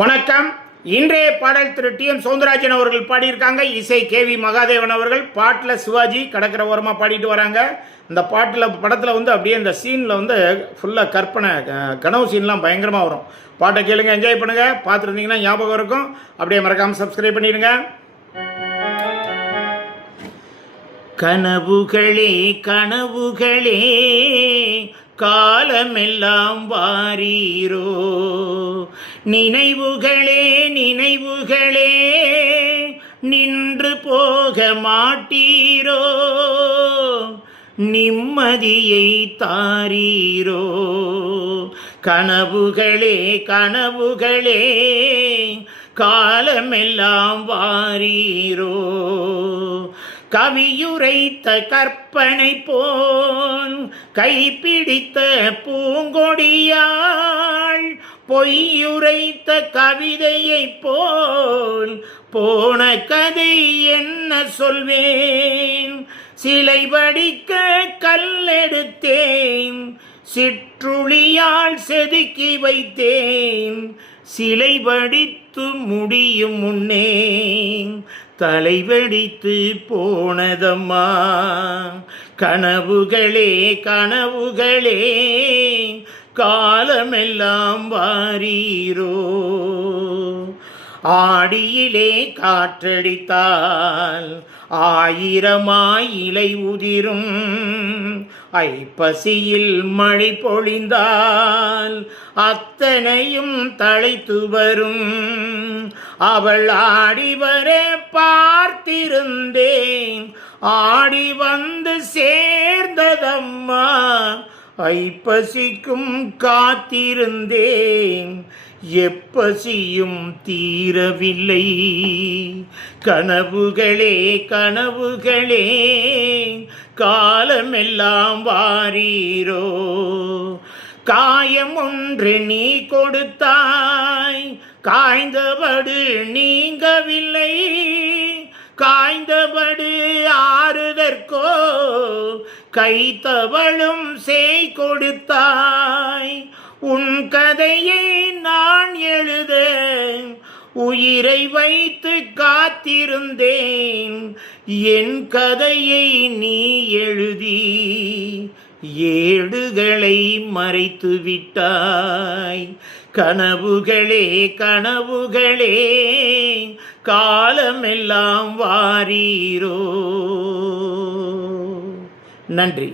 வணக்கம். இன்றைய பாடல் திரு டி எம் சௌந்தரராஜன் அவர்கள் பாடியிருக்காங்க. இசை கேவி மகாதேவன் அவர்கள். பாட்டில் சிவாஜி கடற்கரை ஓரமாக பாடிட்டு வராங்க. இந்த படத்தில் அப்படியே இந்த சீனில் ஃபுல்லாக கற்பனை கனவு சீன்லாம் பயங்கரமாக வரும். பாட்டை கேளுங்க, என்ஜாய் பண்ணுங்கள். பார்த்துருந்தீங்கன்னா ஞாபகம் இருக்கும். அப்படியே மறக்காமல் சப்ஸ்கிரைப் பண்ணிடுங்க. கனவுகளே கனவுகளே காலமெல்லாம் வாரீரோ, நினைவுகளே நினைவுகளே நின்று போக மாட்டீரோ, நிம்மதியை தாரீரோ. கனவுகளே கனவுகளே காலமெல்லாம் வாரீரோ, கவியுரைத்த கற்பனை போன் கைப்பிடித்த பூங்கொடியாள், பொய்யுரைத்த கவிதையை போல் போன கதை என்ன சொல்வேன். சிலை வடிக்க கல்லெடுத்தேன், சிற்றுளியால் செதுக்கி வைத்தேன், சிலை வடித்து முடியும் முன்னே தலைவடித்து போனதம்மா. கனவுகளே கனவுகளே காலமெல்லாம் வாரீரோ, ஆடியிலே காற்றடித்தால் ஆயிரமாய் இலை உதிரும், ஐப்பசியில் மழை பொழிந்தால் அத்தனையும் தழைத்து வரும். அவள் ஆடி வர பார்த்திருந்தேன், ஆடி வந்து சேர்ந்ததம்மா. ஐப்பசிக்கும் காத்திருந்தேன், எப்பசியும் தீரவில்லை. கனவுகளே கனவுகளே காலமெல்லாம் வாரீரோ, காயம் ஒன்று நீ கொடுத்தாய், காய்ந்தபடு நீங்கவில்லை, காய்ந்தபடு ஆறுதற்கோ கைத்தவளும் செய் கொடுத்தாய். உன் கதையை நான் எழுத உயிரை வைத்து காத்திருந்தேன், என் கதையை நீ எழுதி ஏடுகளை மறைத்து விட்டாய். கனவுகளே கனவுகளே காலமெல்லாம் வாரீரோ. நன்றி.